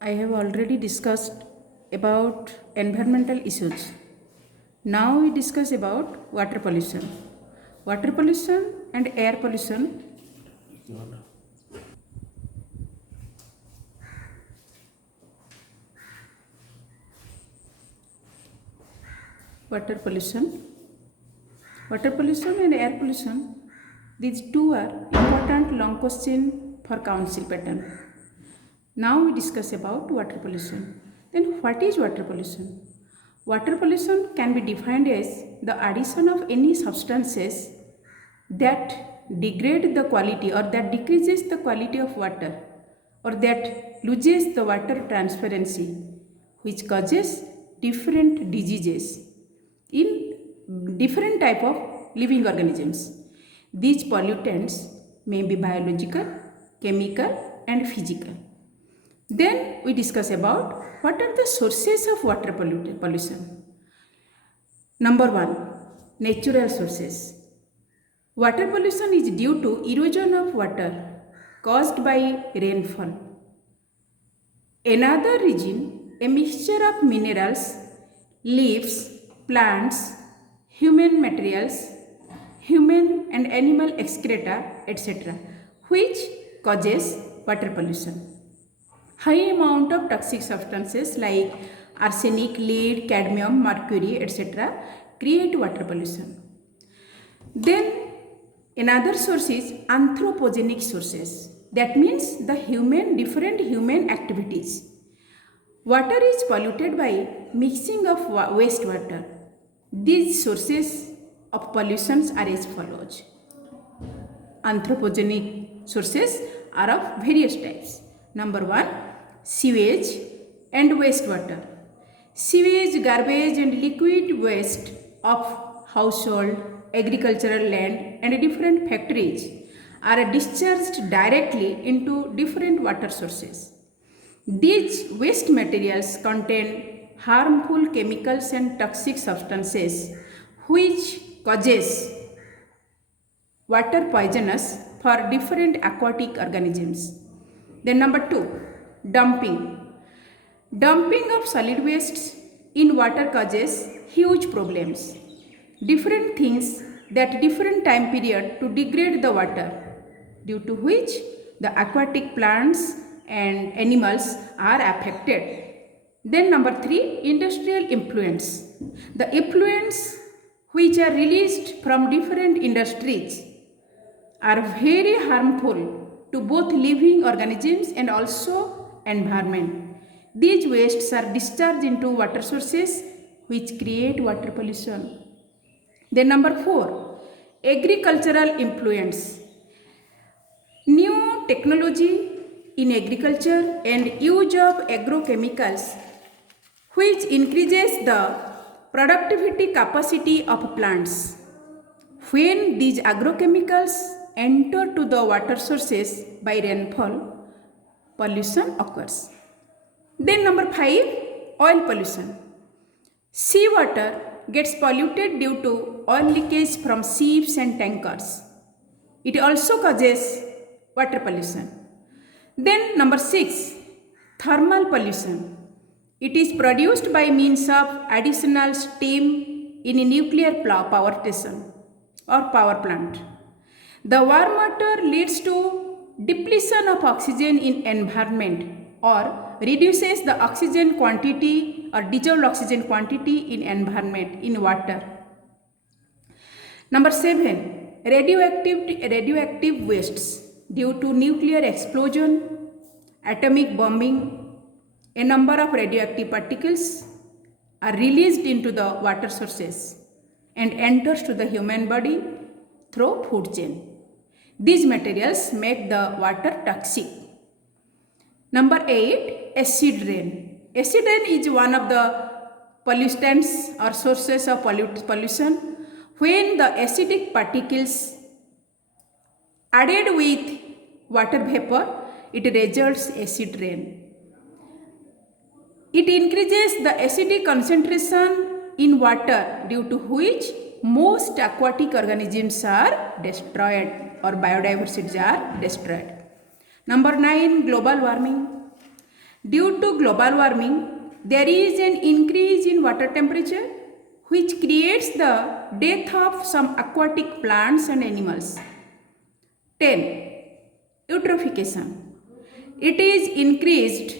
I have already discussed about environmental issues. Now we discuss about water pollution. Water pollution and air pollution. Water pollution. Water pollution and air pollution. These two are important long question for council pattern. Now we discuss about water pollution. Then what is water pollution? Water pollution can be defined as the addition of any substances that degrade the quality or that decreases the quality of water or that loses the water transparency, which causes different diseases in different type of living organisms. These pollutants may be biological, chemical and physical. Then we discuss about what are the sources of water pollution. Number 1, natural sources. Water pollution is due to erosion of water caused by rainfall. Another reason, a mixture of minerals, leaves, plants, human materials, human and animal excreta, etc., which causes water pollution. High amount of toxic substances like arsenic, lead, cadmium, mercury, etc. create water pollution. Then another source is anthropogenic sources. That means the different human activities. Water is polluted by mixing of wastewater. These sources of pollutions are as follows. Anthropogenic sources are of various types. Number 1, sewage and wastewater. Sewage, garbage and liquid waste of household, agricultural land and different factories are discharged directly into different water sources. These waste materials contain harmful chemicals and toxic substances which causes water poisonous for different aquatic organisms. Then number 2, dumping. Dumping of solid wastes in water causes huge problems. Different things that different time period to degrade the water, due to which the aquatic plants and animals are affected. Then number 3, industrial effluents. The effluents which are released from different industries are very harmful to both living organisms and also environment. These wastes are discharged into water sources which create water pollution. Then number 4, agricultural influence. New technology in agriculture and use of agrochemicals which increases the productivity capacity of plants. When these agrochemicals enter to the water sources by rainfall, pollution occurs. Then number 5, oil pollution. Seawater gets polluted due to oil leakage from ships and tankers. It also causes water pollution. Then number 6, thermal pollution. It is produced by means of additional steam in a nuclear power station or power plant. The warm water leads to depletion of oxygen in environment or reduces the oxygen quantity or dissolved oxygen quantity in environment in water. Number 7, radioactive wastes. Due to nuclear explosion, atomic bombing, a number of radioactive particles are released into the water sources and enters to the human body through food chain. These materials make the water toxic. Number 8, acid rain. Acid rain is one of the pollutants or sources of pollution. When the acidic particles added with water vapor, it results acid rain. It increases the acidic concentration in water, due to which most aquatic organisms are destroyed or biodiversity are destroyed. Number 9, global warming. Due to global warming, there is an increase in water temperature which creates the death of some aquatic plants and animals. 10. Eutrophication. It is increased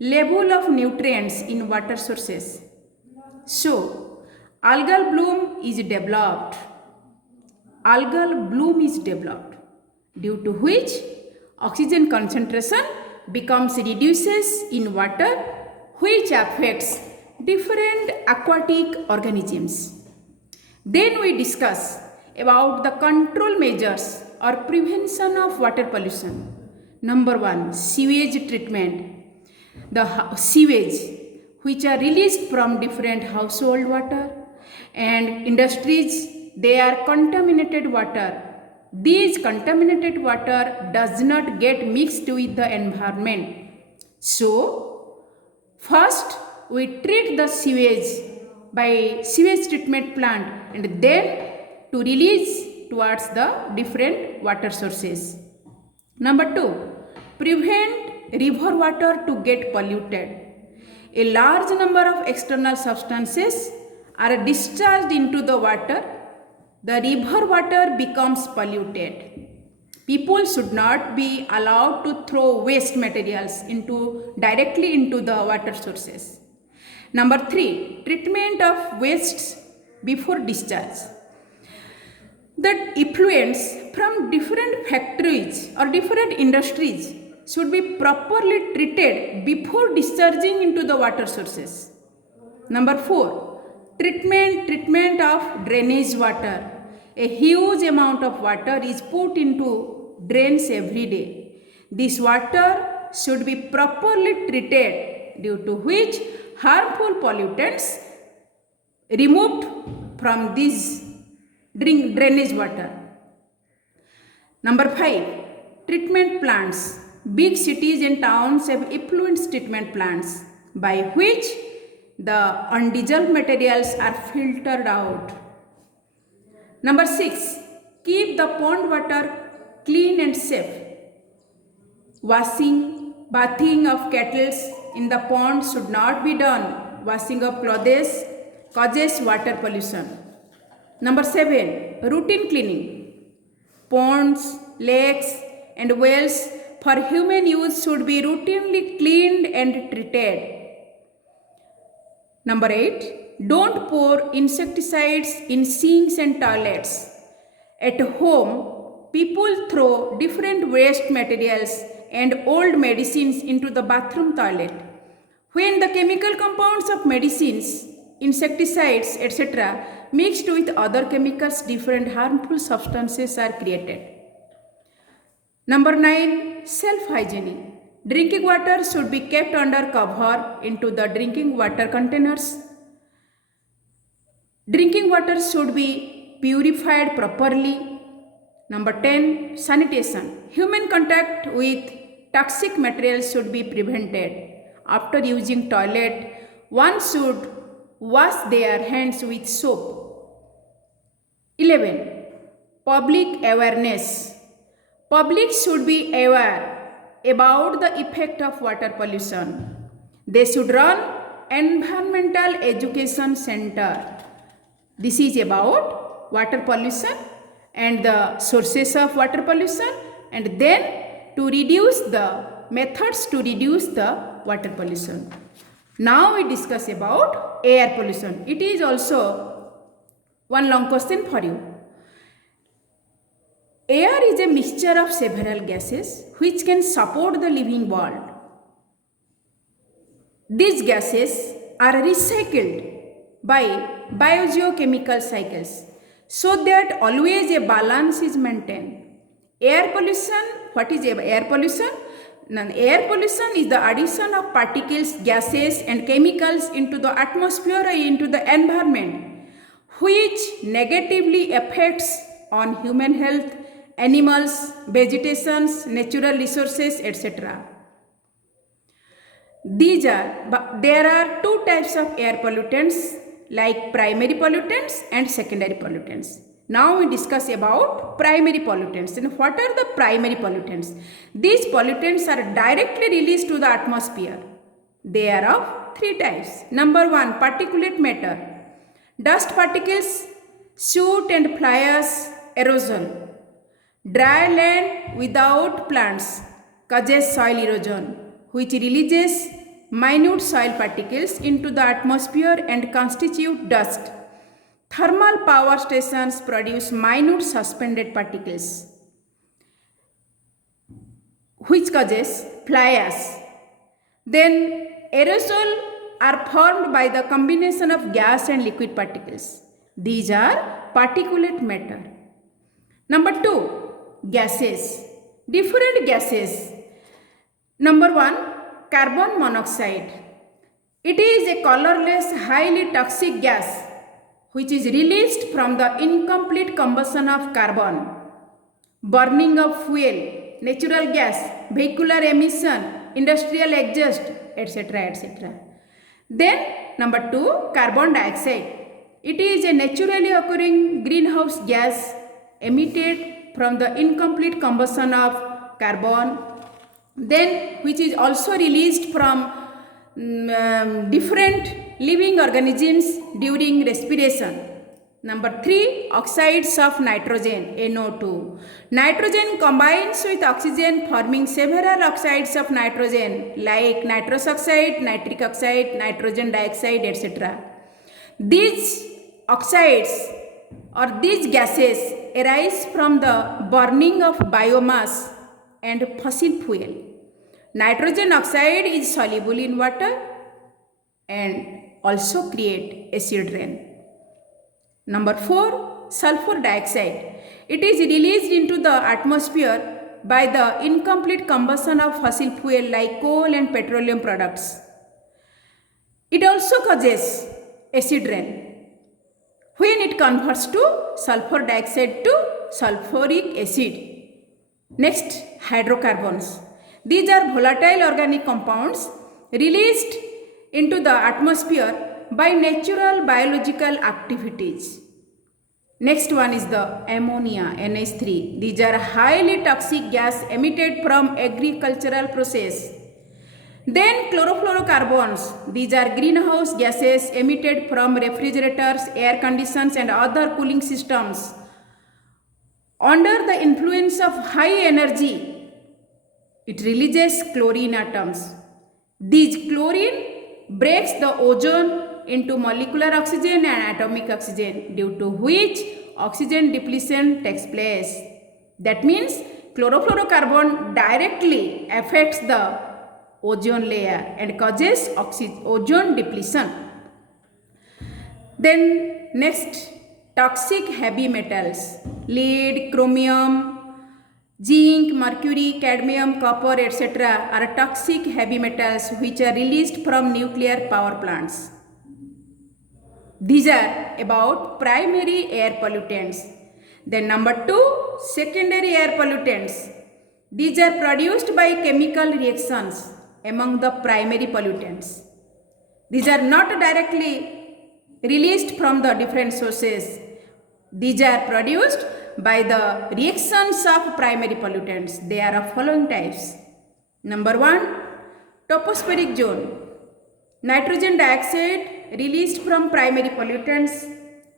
level of nutrients in water sources. So, algal bloom is developed. Algal bloom is developed, due to which oxygen concentration becomes reduces in water, which affects different aquatic organisms. Then we discuss about the control measures or prevention of water pollution. Number 1, sewage treatment. The sewage which are released from different household water and industries, they are contaminated water. These contaminated water does not get mixed with the environment. So, first we treat the sewage by sewage treatment plant and then to release towards the different water sources. Number 2, prevent river water to get polluted. A large number of external substances are discharged into the water. The river water becomes polluted. People should not be allowed to throw waste materials directly into the water sources. Number 3, treatment of wastes before discharge. The effluents from different factories or different industries should be properly treated before discharging into the water sources. Number 4, treatment of drainage water. A huge amount of water is put into drains every day. This water should be properly treated, due to which harmful pollutants removed from this drainage water. Number 5, treatment plants. Big cities and towns have effluent treatment plants by which the undissolved materials are filtered out. Number 6, keep the pond water clean and safe. Bathing of cattle in the pond should not be done. Washing of clothes causes water pollution. Number 7, routine cleaning. Ponds, lakes and wells for human use should be routinely cleaned and treated. Number 8, don't pour insecticides in sinks and toilets. At home, people throw different waste materials and old medicines into the bathroom toilet. When the chemical compounds of medicines, insecticides, etc. mixed with other chemicals, different harmful substances are created. Number 9, self-hygiene. Drinking water should be kept under cover into the drinking water containers. Drinking water should be purified properly. Number 10, sanitation. Human contact with toxic materials should be prevented. After using toilet, one should wash their hands with soap. 11, public awareness. Public should be aware about the effect of water pollution. They should run environmental education center. This is about water pollution and the sources of water pollution, and then to reduce the methods to reduce the water pollution. Now we discuss about air pollution. It is also one long question for you. Air is a mixture of several gases which can support the living world. These gases are recycled by biogeochemical cycles so that always a balance is maintained. Air pollution, what is air pollution? Air pollution is the addition of particles, gases and chemicals into the atmosphere or into the environment, which negatively affects on human health, animals, vegetations, natural resources, etc. There are two types of air pollutants, like primary pollutants and secondary pollutants. Now we discuss about primary pollutants. And what are the primary pollutants? These pollutants are directly released to the atmosphere They are of three types. Number one, particulate matter. Dust particles shoot and fly as aerosol. Dry land without plants causes soil erosion, which releases minute soil particles into the atmosphere and constitute dust. Thermal power stations produce minute suspended particles, which causes fly ash. Then aerosol are formed by the combination of gas and liquid particles. These are particulate matter. Number two, gases. Different gases. Number one, carbon monoxide. It is a colorless, highly toxic gas which is released from the incomplete combustion of carbon, burning of fuel, natural gas, vehicular emission, industrial exhaust, etc. etc. Then number two, carbon dioxide. It is a naturally occurring greenhouse gas emitted from the incomplete combustion of carbon, then which is also released from different living organisms during respiration. Number 3, oxides of nitrogen, NO2. Nitrogen combines with oxygen forming several oxides of nitrogen like nitrous oxide, nitric oxide, nitrogen dioxide, etc. These oxides or these gases arise from the burning of biomass and fossil fuel. Nitrogen oxide is soluble in water and also create acid rain. Number 4, sulfur dioxide. It is released into the atmosphere by the incomplete combustion of fossil fuel like coal and petroleum products. It also causes acid rain when it converts to sulfur dioxide to sulfuric acid. Next, hydrocarbons. These are volatile organic compounds released into the atmosphere by natural biological activities. Next one is the ammonia, NH3. These are highly toxic gas emitted from agricultural process. Then chlorofluorocarbons. These are greenhouse gases emitted from refrigerators, air conditioners and other cooling systems. Under the influence of high energy, it releases chlorine atoms. This chlorine breaks the ozone into molecular oxygen and atomic oxygen, due to which oxygen depletion takes place. That means chlorofluorocarbon directly affects the ozone layer and causes ozone depletion. Then next, toxic heavy metals. Lead, chromium, zinc, mercury, cadmium, copper, etc. are toxic heavy metals which are released from nuclear power plants. These are about primary air pollutants. Then number 2, secondary air pollutants. These are produced by chemical reactions among the primary pollutants. These are not directly released from the different sources. These are produced by the reactions of primary pollutants. They are of following types. Number 1, tropospheric zone. Nitrogen dioxide released from primary pollutants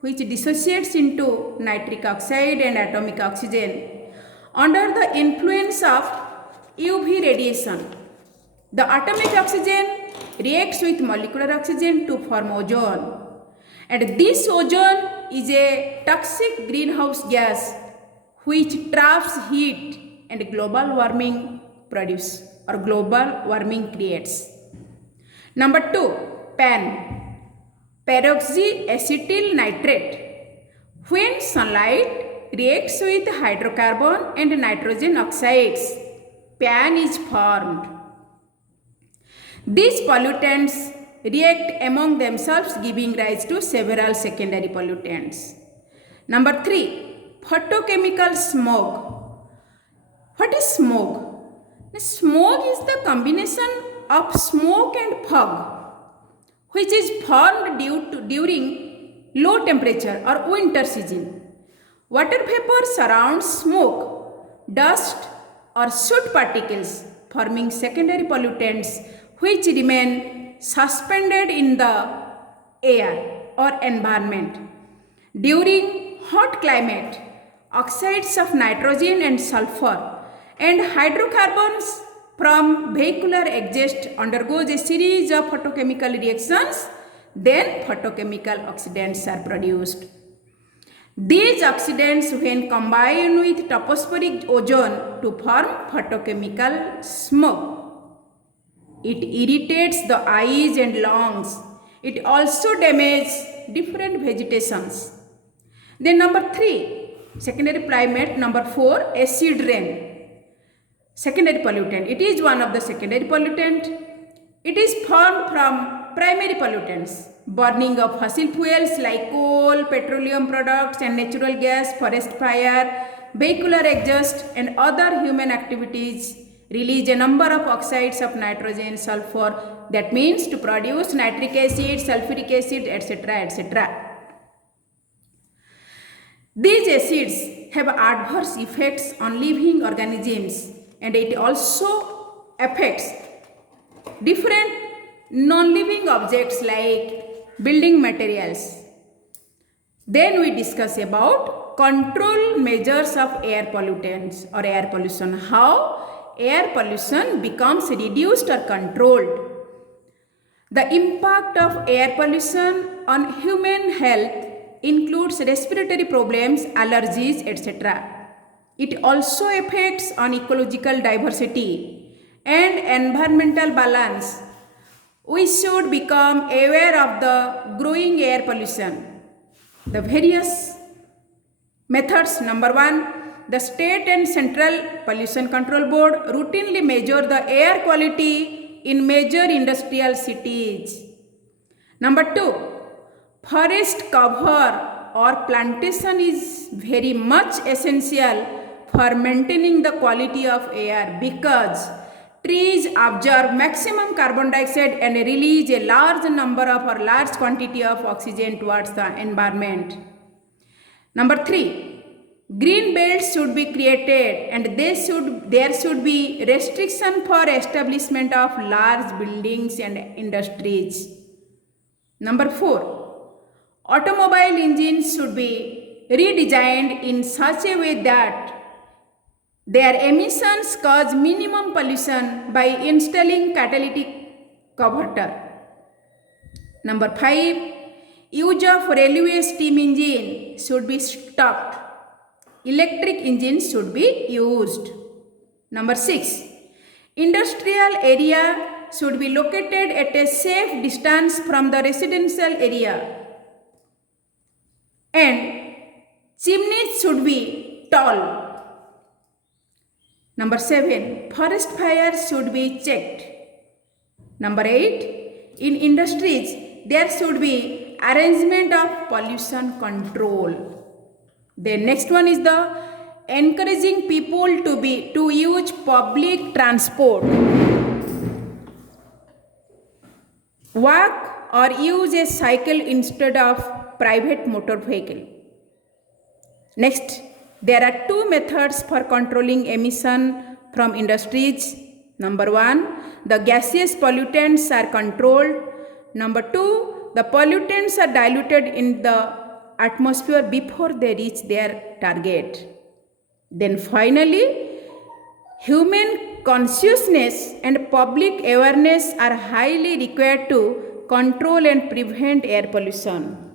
which dissociates into nitric oxide and atomic oxygen under the influence of UV radiation. The atomic oxygen reacts with molecular oxygen to form ozone, and this ozone is a toxic greenhouse gas which traps heat and global warming produce or global warming creates. Number 2, PAN, peroxyacetyl nitrate. When sunlight reacts with hydrocarbon and nitrogen oxides, PAN is formed. These pollutants react among themselves, giving rise to several secondary pollutants. Number 3, photochemical smog. What is smog? Smog is the combination of smoke and fog which is formed during low temperature or winter season. Water vapor surrounds smoke, dust or soot particles, forming secondary pollutants which remain suspended in the air or environment. During hot climate, oxides of nitrogen and sulfur and hydrocarbons from vehicular exhaust undergoes a series of photochemical reactions, then photochemical oxidants are produced. These oxidants, when combined with tropospheric ozone to form photochemical smoke, it irritates the eyes and lungs. It also damages different vegetations. Then number 3, secondary primate. Number 4, acid rain. Secondary pollutant. It is one of the secondary pollutant. It is formed from primary pollutants. Burning of fossil fuels like coal, petroleum products and natural gas, forest fire, vehicular exhaust and other human activities release a number of oxides of nitrogen, sulfur, that means to produce nitric acid, sulfuric acid, etc., etc. These acids have adverse effects on living organisms, and it also affects different non-living objects like building materials. Then we discuss about control measures of air pollutants or air pollution. How air pollution becomes reduced or controlled. The impact of air pollution on human health includes respiratory problems, allergies, etc. It also affects on ecological diversity and environmental balance. We should become aware of the growing air pollution. The various methods. Number 1, the state and central pollution control board routinely measure the air quality in major industrial cities. Number 2, forest cover or plantation is very much essential for maintaining the quality of air because trees absorb maximum carbon dioxide and release a large number of or large quantity of oxygen towards the environment. Number 3, green belts should be created and there should be restriction for establishment of large buildings and industries. Number 4, automobile engines should be redesigned in such a way that their emissions cause minimum pollution by installing catalytic converter. Number 5, use of railway steam engine should be stopped. Electric engines should be used. Number 6, industrial area should be located at a safe distance from the residential area. And chimneys should be tall. Number 7, forest fires should be checked. Number 8, in industries there should be arrangement of pollution control. Then next one is the encouraging people to use public transport. Walk or use a cycle instead of private motor vehicle. Next, there are 2 methods for controlling emission from industries. Number 1, the gaseous pollutants are controlled. Number 2, the pollutants are diluted in the atmosphere before they reach their target. Then finally, human consciousness and public awareness are highly required to control and prevent air pollution.